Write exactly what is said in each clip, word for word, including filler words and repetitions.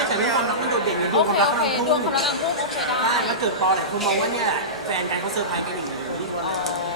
แต่เรื่องความรักมันโดดเด่นในดโอวงคเความรักโอเคทั้งดคู่วงความรักกลางคู่โอเคได้ใช่แล้วเกิดปอหลายคนมองว่าเนี่ยแฟนกันเขาเซอร์ไพรส์กันอย่างนี้อ๋อ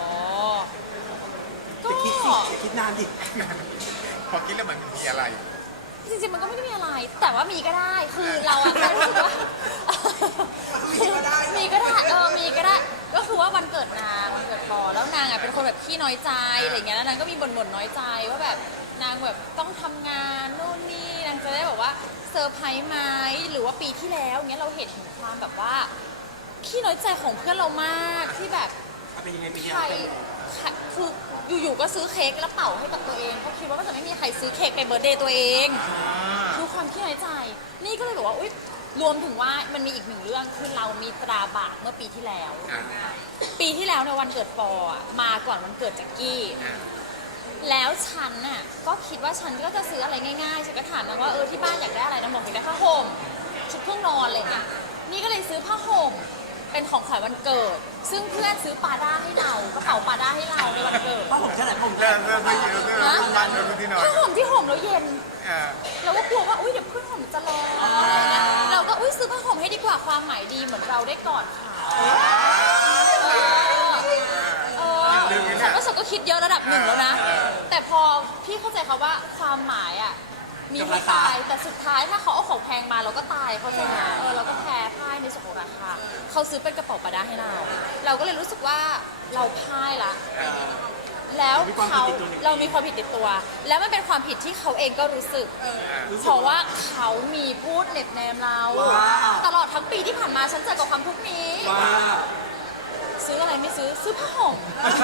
ก็จะคิดสิจะคิดนานดิพอคิดแล้วมันมีอะไรจริงๆมันก็ไม่ได้มีอะไร แต่ว่ามีก็ได้คือเราอะแค่รู้สึกว่ามีก็ได้เออมีก็ได้ก็คือว่าวันเกิดนางวันเกิดปอแล้วนางอะเป็นคนแบบขี้น้อยใจอะไรเงี้ยแล้วนางก็มีบ่นๆน้อยใจว่าแบบนางแบบต้องทำงานนู่นนี่นางจะได้แบบว่าเซอร์ไพรส์ไหมหรือว่าปีที่แล้วเงี้ยเราเห็นถึงความแบบว่าขี้น้อยใจของเพื่อนเรามากที่แบบเป็นยังไงมีใครใครคืออยู่ๆก็ซื้อเค้กแล้วเป่าให้กับตัวเองเพราะคิดว่ามันจะไม่มีใครซื้อเค้กในเบอร์ธเดย์ตัวเองดูความขี้น้อยใจนี่ก็เลยบอกว่าอุ๊ยรวมถึงว่ามันมีอีกหนึ่งเรื่องคือเรามีตราบาปเมื่อปีที่แล้ว ปีที่แล้วในวันเกิดปออะมาก่อนวันเกิดแจ็คกี้แล้วฉันน่ะก็คิดว่าฉันก็จะซื้ออะไรง่ายๆฉันก็ถามนางว่าเออที่บ้านอยากได้อะไรนางบอกอยากได้ผ้าห่มชุดเครื่องนอนอะไรเงี้ยนี่ก็เลยซื้อผ้าห่มเป็นของขวัญวันเกิดซึ่งเพื่อนซื้อปาด้าให้เรากระเป๋าปาด้าให้เราในวันเกิดเพราะผมแค่ไหนผมเริ่มเริ่มไม่เยอะเริ่มเริ่มมันเริ่มที่นอนผ้าห่มที่ห่มแล้วเย็นอ่าเราก็กลัวว่าอุ้ยเดี๋ยวเพื่อนห่มจะร้อนอะไรเงี้ยเราก็อุ้ยซื้อผ้าห่มให้ดีกว่าความหมายดีเหมือนเราได้กอดเขาเออฉันก็ฉันก็คิดเยอะระดับหนึ่งแล้วนะแต่พอพี่เข้าใจเขาว่าความหมายอ่ะมีให้ตายแต่สุดท้ายถ้าเขาเอาของแพงมาเราก็ตายเขาใจไหมเออเราก็แพ้พ่ายในส่วนของราคาเขาซื้อเป็นกระเป๋าปาด้าให้เราเราก็เลยรู้สึกว่าเราพ่ายละแล้วเขาเรามีความผิดติดตัว แล้วมันเป็นความผิดที่เขาเองก็รู้สึกเพราะว่าเขามีพูดเหน็บแนมเราตลอดทั้งปีที่ผ่านมาฉันเจอกับความทุกข์นี้ว่าซื้ออะไรไม่ซื้อซื้อผ้าห่ม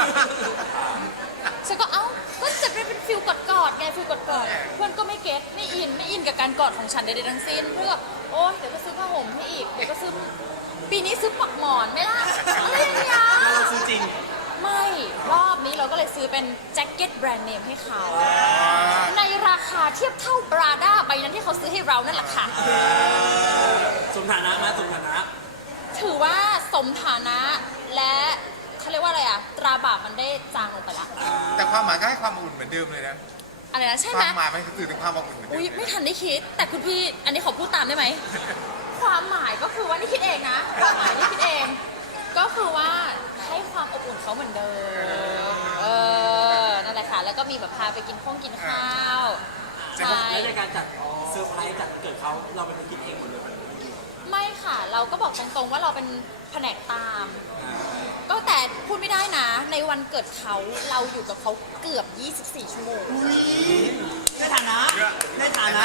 ฉันก็เอ้าก็จะเป็นฟิลกอดๆไงฟิลกอดๆเพื่อนก็ไม่เก็ตไม่อินไม่อินกับการกอดของฉันใดๆทั้งสิ้นเพื่อโอ๊ยเดี๋ยวก็ซื้อผ้าห่มให้อีกเดี๋ยวก็ซื้อปีนี้ซื้อปักหมอนไหมล่ะอะไรอย่างเงี้ยแล้วเราซื้อจริงไม่รอบนี้เราก็เลยซื้อเป็นแจ็คเก็ตแบรนด์เนมให้เขาในราคาเทียบเท่าบราด้าใบนั้นที่เขาซื้อให้เรานั่นแหละค่ะสมฐานะมาสมฐานะถือว่าสมฐานะและเขาเรียกว่าอะไรอะตราบาปมันได้จางลงไปละแต่ความหมายก็ให้ความอุ่นเหมือนเดิมเลยนะอะไรนะใช่คไหมวามหมายมันคือสื่อถึงความอุ่นเหมือนเดิอุ้ยมไม่ทันได้คิด แต่คุณพี่อันนี้ขอพูดตามได้ไหม ความหมายก็คือว่านี่คิดเองนะ ความหมายนี่คิดเอง ก็คือว่าให้ความอบอุ่นเขาเหมือนเดิม เออ นั่นแหละค่ะ แล้วก็มีแบบพาไปกินข้องกินข้าว ใช่แล้วในการจัดเซอร์ไพรส์จัดเกิดเขาเราเป็นคนคิดเองหมดเลยไม่ค่ะ เราก็บอกตรงๆว่าเราเป็นแผนกตาม ก็แต่พูดไม่ได้นะ ในวันเกิดเขาเราอยู่กับเขาเกือบ ยี่สิบสี่ ชั่วโมงในฐานะในฐานะ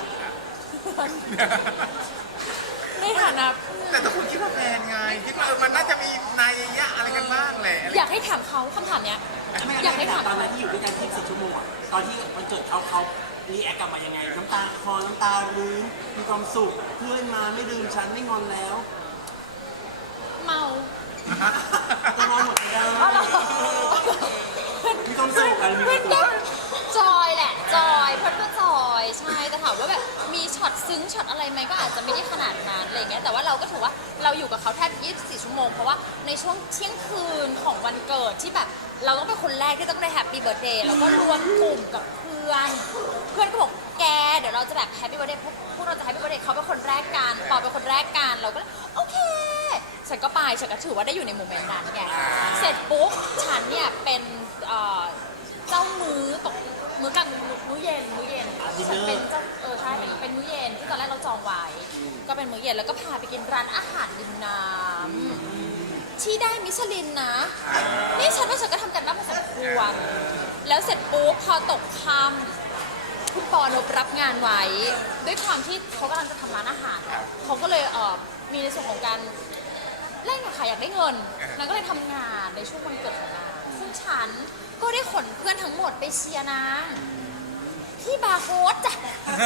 ในฐานะแต่ทุกคนคิดว่าแฟนไงคิดว่ามันน่าจะมีนัยยะอะไรกันบ้างแหละอยากให้ถามเขาคำถามเนี้ยไม่อยากให้ถามตอนนั้นที่อยู่ด้วยกันยี่สิบสี่ชั่วโมงอะตอนที่มันเกิดเขาเขารีแอคกลับมายังไงน้ำตาคอน้ำตาลื้นมีความสุขเพื่อนมาไม่ลืมฉันไม่งอนแล้วเมาก็นอนหมดแล้วอ๋อเหรอมีความสุขอะไรมีคเพื่วาอนมสุก็ขจอยแหละ จอยเพื่อนก็จอยใช่แต่ถามว่าแบบมีช็อตซึ้งช็อตอะไรไหมก็อาจจะไม่ได้ขนาดนั้นอะไรเงี้ยแต่ว่าเราก็ถือว่าเราอยู่กับเขาแทบยี่สิบสี่ ชั่วโมงเพราะว่าในช่วงเที่ยงคืนของวันเกิดที่แบบเราต้องเป็นคนแรกที่ต้องได้แฮปปี้เบิร์ธเดย์แล้วก็รวมกลุ่มกับเพื่อน เพื่อนก็บอกแกเดี๋ยวเราจะแบบแฮปปี้เบิร์ธเดย์พวกเราจะแฮปปี้เบิร์ธเดย์เขาเป็นคนแรกกันปอเป็นคนแรกกันเราก็เลยโอเคฉันก็ไปฉันก็ถือว่าได้อยู่ในโมเมนต์นั้นไงเสร็จปุ๊บฉันเนี่ยเป็นเอ่อเจ้ามื้อตกมื้อกลางมื้อเย็นมื้อเย็นฉันเป็นเจ้าเออใช่เป็นเป็นมื้อเย็นที่ตอนแรกเราจองไว้ก็เป็นมื้อเย็นแล้วก็พาไปกินร้านอาหารริมน้ำที่ได้มิชลินนะนี่ฉันว่าฉันก็ทำกันบ้านพอสมควรแล้วเสร็จปุ๊บพอตกค่ำคุณปอนบรับงานไว้ด้วยความที่เขากำลังจะทำร้านอาหารเขาก็เลยเออมีในส่วนของการเล่นกับใครอยากได้เงินนางก็เลยทำงานในช่วงวันเกิดของนางซึ่งฉันก็ได้ขนเพื่อนทั้งหมดไปเชียร์นางที่บาร์โฮสจ้ะ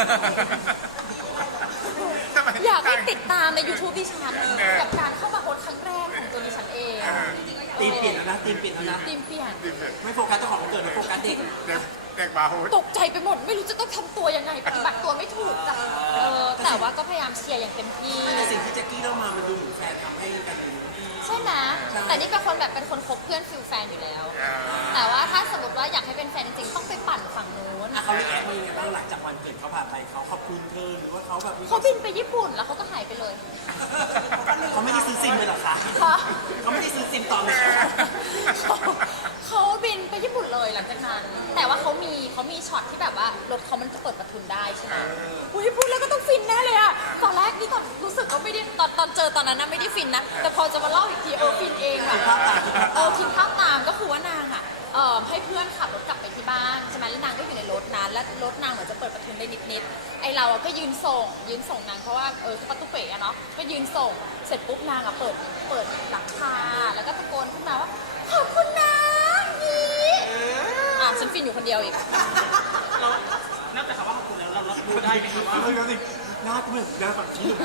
อยากให้ติดตามใน YouTube ดิฉันกับการเข้าบาร์โฮสครั้งแรกของตัวดิฉันเองตีมเปลี่ยนแล้วนะตีมเปลี่ยนแล้วนะทีมเปลี่ยนไม่โฟกัสเจ้าของวันเกิดไม่โฟกัสเด็กเด็กเด็กบาร์โฮสตกใจไปหมดไม่รู้จะต้องทำตัวยังไงปฏิบัติตัวไม่ถูกจ้ะเออแต่ว่าก็พยายามเชียร์อย่างเต็มที่แต่สิ่งที่แจ็คกี้เล่ามามันดูเหมือนแฟนทำให้กันใช่ไหมใช่แต่นี่เป็นคนแบบเป็นคนคบเพื่อนฟิลแฟนอยู่แล้ว แต่ว่าถ้าสมมติว่าอยากให้เป็นแฟนจริงๆต้องไปปั่นฝั่งนู้นอ่ะเขาเรียกแอคมายังไงบ้างหลังจากวันเกิดเขาผ่านไปเขาขอบคุณเธอหรือว่าเขาแบบมีควเขามบินไปญี่ปุ่นแล้วเขาก็หายไปเลยเขาไม่ได้ซื้อซิมเลยเหรอคะค่ะเขาไม่ได้ซื้อซิมตอนเลยเหรอเขาเขาบินไปญี่ปุ่นเลยหลังจากนั้น แต่ว่าเขามีเขามีช็อตที่แบบว่ารถเขามันจะเปิดประทุนได้ใช่ไหมอุ้ยพูดแล้วก็ต้องฟินแน่เลยอะตอนแรกนี่ตอนรู้สึกก็ไม่ได้ตอนตอนเจอตอนนั้นนะไม่ได้ฟินนะ แต่พอจะมาเล่าอีกทีเออฟินเองอะคิดภาพตามคิดภาพเอตาอมคิดภาพตามก็คือว่านางอะเออให้เพื่อนขับรถกลับไปที่บ้านใช่ไหมแล้วนางก็อยู่ในรถนั้นแล้วรถนางเหมือนจะเปิดประทุนได้นิดๆไอเราอะก็ยืนส่ง ยืนส่งนางเพราะว่าเออประตูเป๋อะเนาะก็ยืนส่งเสร็จปุ๊บนางอะเปิดเปิดหลังคาแล้วก็ตะโกนขึ้นมาว่าขอบคุณนะนี่อ่ะฉันฟินอยู่คนเดียวอีกเรานับแต่คำว่าขอบคุณแล้วเรารับรู้ได้ไหมครับว่าเฮ้ยสิหน้ากูเหมือนหน้าแบบนี้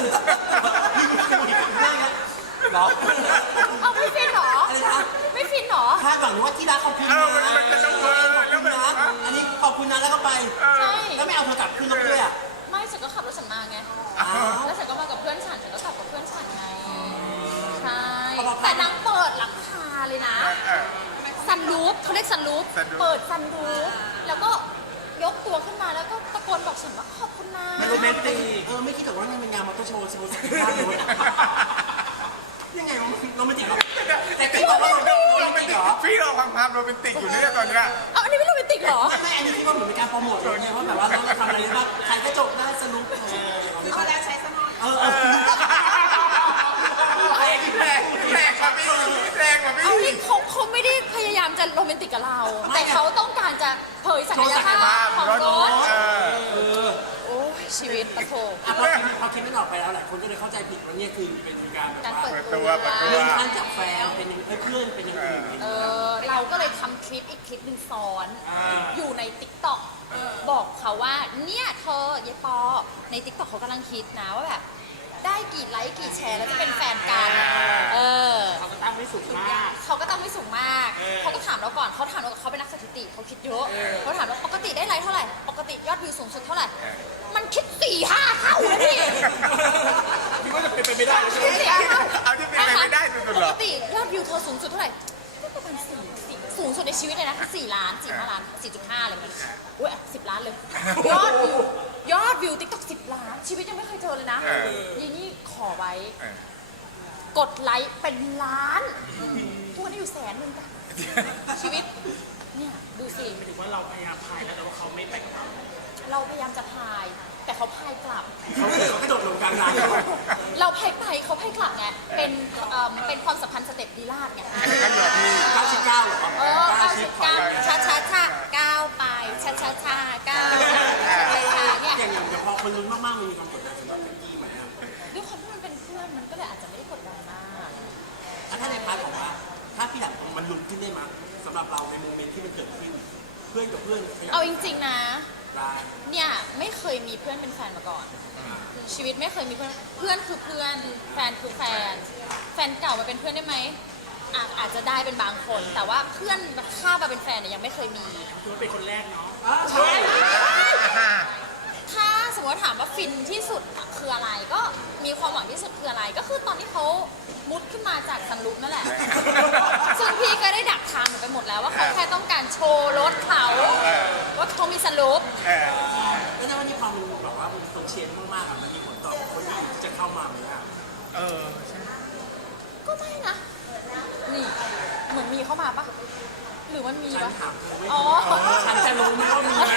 หน้าเงี้ยเหรอเอาไม่ฟินเหรออะไรนะไม่ฟินเหรอคาดหวังว่าที่รักขอบคุณเอนะอมันมันจะต้องเบอร์ขอบแล้วคุณแบบนะอันนี้ขอบคุณนะแล้วก็ไปใช่แล้วไม่เอาเธอกลับขึ้นรถด้วยอ่ะไม่ฉันก็ขับรถฉันมาไงอ้าวแล้วฉันก็มากับเพื่อนฉันฉันก็กลับกับเพื่อนฉันไง ใช่ แต่นางเปิดหลังคาเลยนะเออซันรูฟเขาเรียกซันรูฟ sunroof เปิดซันรูฟแล้วก็ยกตัวขึ้นมาแล้วก็ตะโกนบอกฉันว่าขอบคุณนะไม่โรแมนติกเออไม่คิดแต่ว่านี่มันงานมอเตอร์โชว์โชว์สักภาพเลยยังไงวะโรแมนติกเหรอแต่คิดว่าโรแมนติกเหรอพี่เราความความโรแมนติกอยู่เนี่ยตอนเนี้ยเอาอันนี้ไม่โรแมนติกเหรอไม่อันนี้คิดว่าเหมือนเป็นการโปรโมทเลยไงว่าแบบว่าเราทำอะไรบ้างใครก็จบได้สนุกเขาแล้วใช้สมองเออเออแรงแรงแรงกว่าพี่แรงกว่าพี่เอานี่เขาเขาไม่ได้พยายามจะโรแมนติกกับเรา แต่เขาต้องการจะเผยศักยภาพของรถเออเออโอ้ยชีวิตปะโถอ่ะพอคิดพอคิดไม่ออกไปแล้วหลายคนก็เลยเข้าใจผิดว่าเนี่ยคือเป็นการแบบการว่าเปิดเปิดตัตัวเปิดตัวเรื่องขั้นจากแฟนเป็นอย่างเพื่อนเป็นอย่างอื่นเออเราก็เลยทำคลิปอีกคลิปหนึ่งซ้อน อยู่ในติ๊กต็อกบอกเขาว่าเนี่ยเธอยายปอในติ๊กต็อกเขากำลังคิดนะว่าแบบได้กี่ไลค์กี่แชร์แล้วจะเป็นแฟนกันเออเขาก็ตั้งไว้สูงมากเขาก็ต้องไม่สูงมากเขาก็ถามเราก่อนเขาถามเราเขาเป็นนักสถิติเขาคิดเยอะเขาถามว่าปกติได้ไลค์เท่าไหร่ปกติยอดวิวสูงสุดเท่าไหร่มันคิดสี่ห้าเท่าเลยพี่คิดว่าจะเป็นไปไม่ได้ใช่ไหมคิดสี่ห้าเท่าเอาที่เป็นไปไม่ได้สุดๆเหรปอกติยอดวิวเธอสูงสุดเท่าไหร่ก็ประมาณสี่สี่สูงสุดในชีวิตเลยนะคือสี่ล้านสี่ห้าล้านสี่จุดห้าอะไรแบบนี้อุ้ยสิบล้านเลย ยอดวิวยอดวิวติ๊กต็อกสิบล้าน ชีวิตยังไม่เคยเจอเลยนะเออยีนี่ขอไว้เออกดไลค์เป็นล้านทุกวันนี้อยู่แสนหนึ่งจ้ะชีวิต เนี่ยดูสิหมายถึงว่าเราพยายามพายแล้วแต่ว่าเขาไม่แตกต่างเราพยายามจะพาย แต่เขาพายกลับเขาเขากระโดดลงกลางน้ำเราพายไปเขาพายกลับไง เป็นเอ่อเป็นความสัมพันธ์สเต็ปดีลาดไงนั่นเหรอพี่เก้าสิบเก้าเหรอเออเก้าเก้าสิสิบบเก้าช้าช้าช้าก้าวไปช้าช้าช้าก้าวช้าช้าช้าเนี่ยอย่างอย่างพอคนลุ้นมากๆมันมีความกดดันสำหรับเป็นกี้ไหมอ่ะด้วยความที่มันเป็นเพื่อนมันก็เลยอาจจะไม่ได้กดดันมากอ่ะถ้าในพาร์ทของว่าถ้าพี่หลังมันลุ้นขึ้นได้มั้ยสำหรับเราในโมเมนต์ที่มันเกิดขึ้น เพื่อนกับเพื่อนขยับเอาจริงๆนะได้เนี่ยไม่เคยมีเพื่อนเป็นแฟนมาก่อน ชีวิตไม่เคยมีเพื่อนเพื่อนคือเพื่อนแฟนคือแฟน แฟนเก่ามาเป็นเพื่อนได้ไหมอาจอาจจะได้เป็นบางคน แต่ว่าเพื่อนแบบข้ามมาเป็นแฟนเนี่ยยังไม่เคยมีถือว่าเป็นคนแรกเนาะอ่ะใช่ถ้าสมมติว่าถามว่าฟินที่สุดอะคืออะไรก็มีความหวังที่สุดคืออะไร ก็คือตอนที่เขามุดขึ้นมาจากสันลุกนั่นแหละ ซึ่งพี่ก็ได้ดักทางหนูไปหมดแล้วว่าเขาแค่ต้องการโชว์รถเขาว่าเขามีสันลุกเออแล้วในวันนี้ความมันแบบว่ามันโซเชียลมากๆอ่ะมันมีผลต่อคนอื่นที่จะเข้ามาไหมอ่ะเออก็ไม่นะ นี่เหมือนมีเข้ามาปะหรือมันมีฉันปะถามเธอไม่อ๋อฉันจะรู้ไหมว่ามีไหม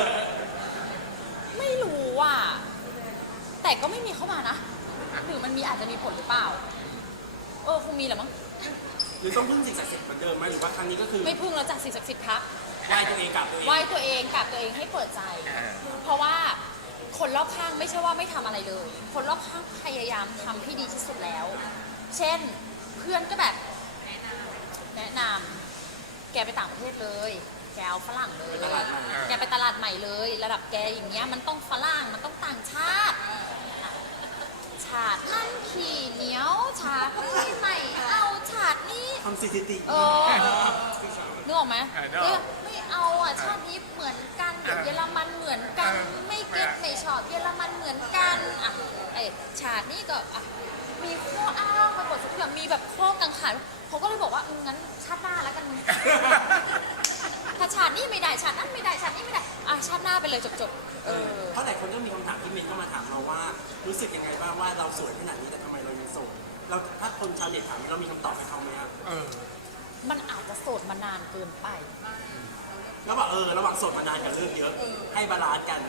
ไม่รู้อ่ะ แต่ก็ไม่มีเข้ามานะ หรือมันมีอาจจะมีผลหรือเปล่า เออคงมีแหละมั้งหรือต้องพึ่งสิ่งศักดิ์สิทธิ์เหมือนเดิมไหมหรือว่าครั้งนี้ก็คือไม่พึ่งแล้วจากสิ่งศักดิ์สิทธิ์พักไหว้ตัวเองกับตัวเองไหว้ตัวเองกับตัวเองให้เปิดใจ เพราะว่าคนรอบข้างไม่ใช่ว่าไม่ทำอะไรเลย คนรอบข้างพยายามทำที่ดีที่สุดแล้ว เช่นเพื่อนก็แบบ แนะนำแกไปต่างประเทศเลย แกเอาฝรั่งเลย แกไปตลาดใหม่เลย ระดับแกอย่างเงี้ยมันต้องฝรั่งมันต้องต่างชาติ ชาตินั่นขี่เหนียวชาตินี่ไม่เอาชาตินี้ทำสถิติเออนึกออกไหมเออนึกออกเรียกไม่เอาอ่ะชาตินี้เหมือนกันอ่ะเยอรมันเหมือนกันเออไม่เก็ตไม่ชอบเยอรมันเหมือนกันอ่ะไอชาตินี้ก็อ่ะมีข้ออ้างมาหมดทุกอย่างมีแบบข้อกังสังขารเขาก็เลยบอกว่าอืมงั้นชาติหน้าแล้วกันมึง ถ้าชาตินี้ไม่ได้ชาตินั้นไม่ได้ชาตินี้ไม่ได้อ่ะชาติหน้าไปเลยจบๆเออเพราะหลายคนก็มีคำถามที่เมนเข้ามาถามเราว่ารู้สึกยังไงบ้างว่าเราสวยขนาดนี้แต่ทำไมเรายังโสดเราถ้าคนชาวเน็ตถามเรามีคำตอบให้เขาไหมครับเออมันอาจจะโสดมานานเกินไปแล้วบอกเออระหว่างโสดมานานกับเลิกเยอะให้บาลานซ์กัน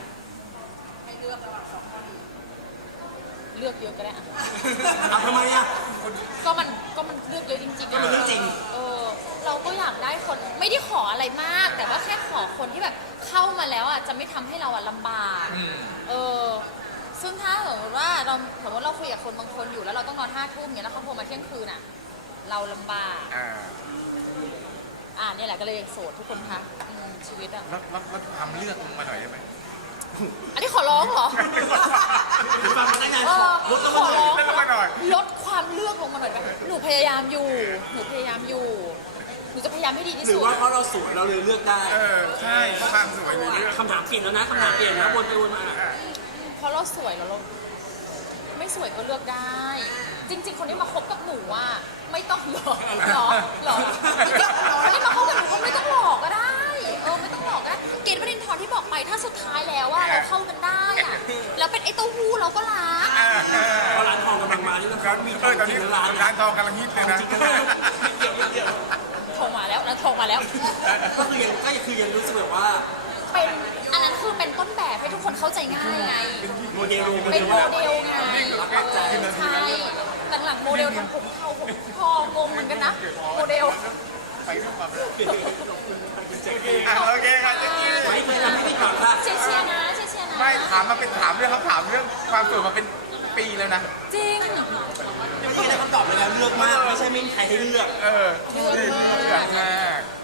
เลือกเยอะก็ได้อะเอาทำไมอ่ะก็มันก็มันเลือกเยอะจริงๆก็มันเรื่องจริงเออเราก็อยากได้คนไม่ได้ขออะไรมาก แต่ว่าแค่ขอคนที่แบบเข้ามาแล้วอ่ะจะไม่ทำให้เราอ่ะลำบากอืมเออซึ่งถ้าสมมติว่าเราสมมติเราคุยกับคนบางคนอยู่แล้วเราต้องนอนห้าทุ่มเงี้ยแล้วเขาโทรมาเที่ยงคืนอ่ะ เราลำบากอ่าอ่าเนี่ยแหละก็เลยโสดทุกคนคะอืมชีวิตอ่ะลดลดลดความเลือกลงมาหน่อยได้ไหมอันนี้ขอร้องเหรอฟังมาตั้งนานเอขออลดลงขมาอหน่อยร้องลดลงมาหน่อยลดความเลือกลงมาหน่อยไหมหนูพยายามอยู่ หนูพยายามอยู่ หนูจะพยายามให้ดีที่หรืสุอดว่าเพราะเราสวยเราเลยเลือกได้เออ ใช่ความสวยมีเรื่องคำถามเปลี่ยนแล้วนะคำถามเปลี่ยนนะวนไปวนมาเพราะเราสวยแล้วเราไม่สวยก็เลือกได้ จริง ๆ คนที่มาคบกับหนูว่าไม่ต้องหลอกหรอหรอจริงๆคนที่มาคบกับหนูก็ไม่ต้องหลอกก็ได้เออไม่ต้องหลอกก็ได้เกณฑ์ประเด็นทอนที่บอกไปถ้าสุดท้ายแล้วว่าเราเข้ากันได้อะแล้วเป็นไอ้เต้าหู้เราก็รักอ่าพอร้านทองกำลังมานี่นะครับมีทเอองอตอนจรินี้งร้านร้านะนทองกำลังฮิตเลยนะจริงนะไม่เกี่ยวไม่เกี่ยวโทรมาแล้วนะโทรมาแล้วก็คือยังก็คือยังรู้สึกแบบว่าเป็นอันนั้นคือเป็นต้นแบบให้ทุกคนเข้าใจง่ายไงโมเดลโมเดเป็นลโมว่าเดลไงรักปักใจใช่หลังๆโมเดลทำผมเข้าผมคองงเหมือนกันนะ โมเดลไปด้วยความรักอ่ะโอเคค่ะเจ๊กี้ไม่เคยทำให้ผิดหวังค่ะเชียร์เชียร์นะเชียร์เชียร์นะไม่ถามมาเป็นถามเรื่องเขาถามเรื่องความสวยมาเป็นปีแล้วนะจริงเมื่อกี้ได้คำตอบไปแล้วเลือกมากไม่ใช่ไม่มีใครให้เลือกเออเลือกมาก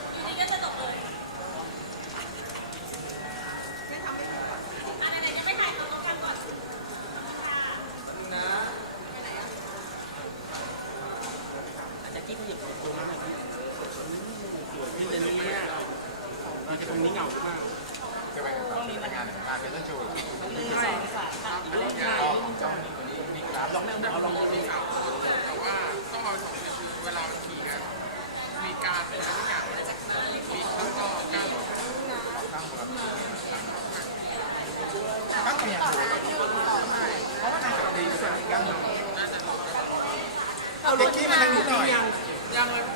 อาจจะกี้ขยับตรงนั้นหน่อยสวยขึ้นแต่นี้เนี่ยเราจะตรงนี้เหงามากจะไปตอนนี้งานไหนงานเป็นต้นโชว์เหรอมีกราฟลองแม่เอาลองดูแต่ว่าต้องเอาไปสองอย่างคือเวลามันขี่กันมีการเป็นทุกอย่างมีข้างนอกการตั้งเนี่ยเพราะว่านางจะดีสุดกันเอารถที่มาทางนี้ยังยังเลย